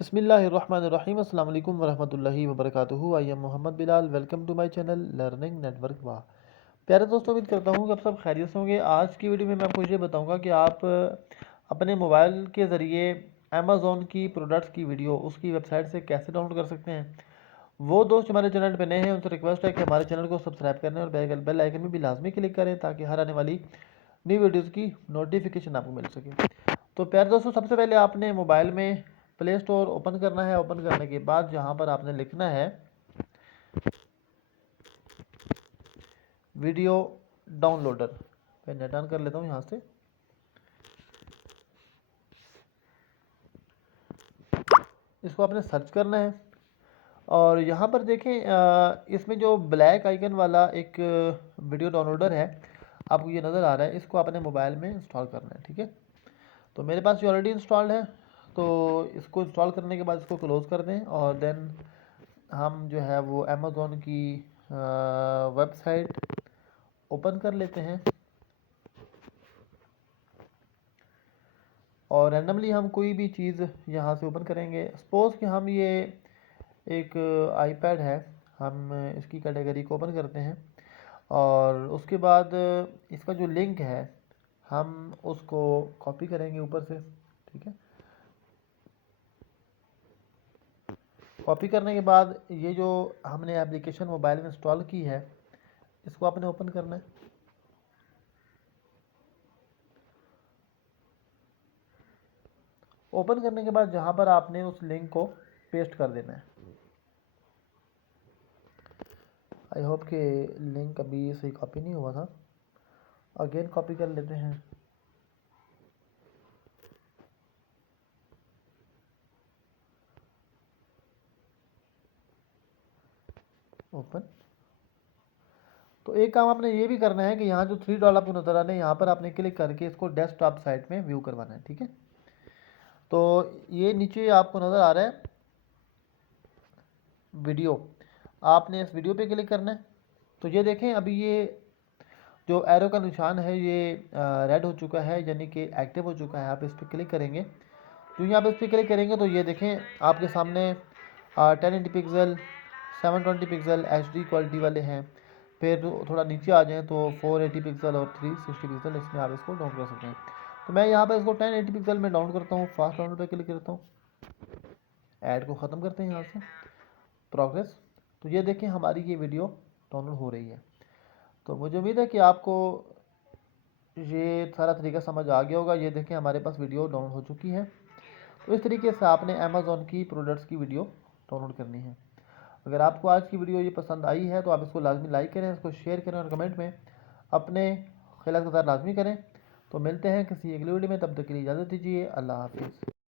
बिस्मिल्लाहिर्रहमानिर्रहीम अस्सलाम वालेकुम वरहमतुल्लाहि वबरकातुहू। I am Mohammad Bilal. Welcome to my channel learning network वाह। प्यारे दोस्तों, उम्मीद करता हूँ कि आप सब खैरियत से होंगे। आज की वीडियो में मैं आपको ये बताऊंगा कि आप अपने मोबाइल के ज़रिए अमेज़ॉन की प्रोडक्ट्स की वीडियो उसकी वेबसाइट से कैसे डाउनलोड कर सकते हैं। वो दोस्त हमारे चैनल पर नए हैं उनसे रिक्वेस्ट है कि हमारे चैनल को सब्सक्राइब करें और बेल आइकन में भी लाजमी क्लिक करें ताकि हर आने वाली न्यू वीडियोज़ की नोटिफिकेशन आपको मिल सके। तो प्यारे दोस्तों, सबसे पहले आपने मोबाइल में प्ले स्टोर ओपन करना है। ओपन करने के बाद जहाँ पर आपने लिखना है वीडियो डाउनलोडर। मैं नेट ऑन कर लेता हूँ यहाँ से। इसको आपने सर्च करना है और यहाँ पर देखें, इसमें जो ब्लैक आइकन वाला एक वीडियो डाउनलोडर है आपको ये नज़र आ रहा है, इसको अपने मोबाइल में इंस्टॉल करना है। ठीक है, तो मेरे पास ये ऑलरेडी इंस्टॉल्ड है, तो इसको इंस्टॉल करने के बाद इसको क्लोज़ कर दें और देन हम जो है वो अमेज़ॉन की वेबसाइट ओपन कर लेते हैं और रैंडमली हम कोई भी चीज़ यहाँ से ओपन करेंगे। सपोज़ कि हम ये एक आईपैड है, हम इसकी कैटेगरी को ओपन करते हैं और उसके बाद इसका जो लिंक है हम उसको कॉपी करेंगे ऊपर से। ठीक है, कॉपी करने के बाद ये जो हमने एप्लीकेशन मोबाइल में इंस्टॉल की है इसको आपने ओपन करना है। ओपन करने के बाद जहाँ पर आपने उस लिंक को पेस्ट कर देना है। आई होप कि लिंक अभी सही कॉपी नहीं हुआ था, अगेन कॉपी कर लेते हैं। ओपन। तो एक काम आपने ये भी करना है कि यहाँ जो 3 डॉट आपको नज़र आ रहे हैं यहाँ पर आपने क्लिक करके इसको डेस्कटॉप साइट में व्यू करवाना है। ठीक है, तो ये नीचे आपको नज़र आ रहा है वीडियो, आपने इस वीडियो पे क्लिक करना है। तो ये देखें अभी ये जो एरो का निशान है ये रेड हो चुका है, यानी कि एक्टिव हो चुका है। आप इस पर क्लिक करेंगे, जो यहाँ पर इस पर क्लिक करेंगे तो ये देखें आपके सामने 1080 पिक्सल, 720 पिक्सल HD क्वालिटी वाले हैं। फिर थोड़ा नीचे आ जाएँ तो 480 पिक्सल और 360 पिक्सल, इसमें आप इसको डाउन कर सकते हैं। तो मैं यहाँ पर इसको 1080 पिक्सल में डाउन करता हूँ, फास्ट डाउनलोड पर क्लिक करता हूँ, ऐड को ख़त्म करते हैं यहाँ से, प्रोग्रेस। तो ये देखें हमारी ये वीडियो डाउनलोड हो रही है। तो मुझे उम्मीद है कि आपको ये सारा तरीका समझ आ गया होगा। ये देखें हमारे पास वीडियो डाउनलोड हो चुकी है। तो इस तरीके से आपने अमेज़ॉन की प्रोडक्ट्स की वीडियो डाउनलोड करनी है। अगर आपको आज की वीडियो ये पसंद आई है तो आप इसको लाजमी लाइक करें, इसको शेयर करें और कमेंट में अपने ख्यालात का इज़हार लाजमी करें। तो मिलते हैं किसी अगली वीडियो में, तब तक के लिए इजाज़त दीजिए। अल्लाह हाफिज़।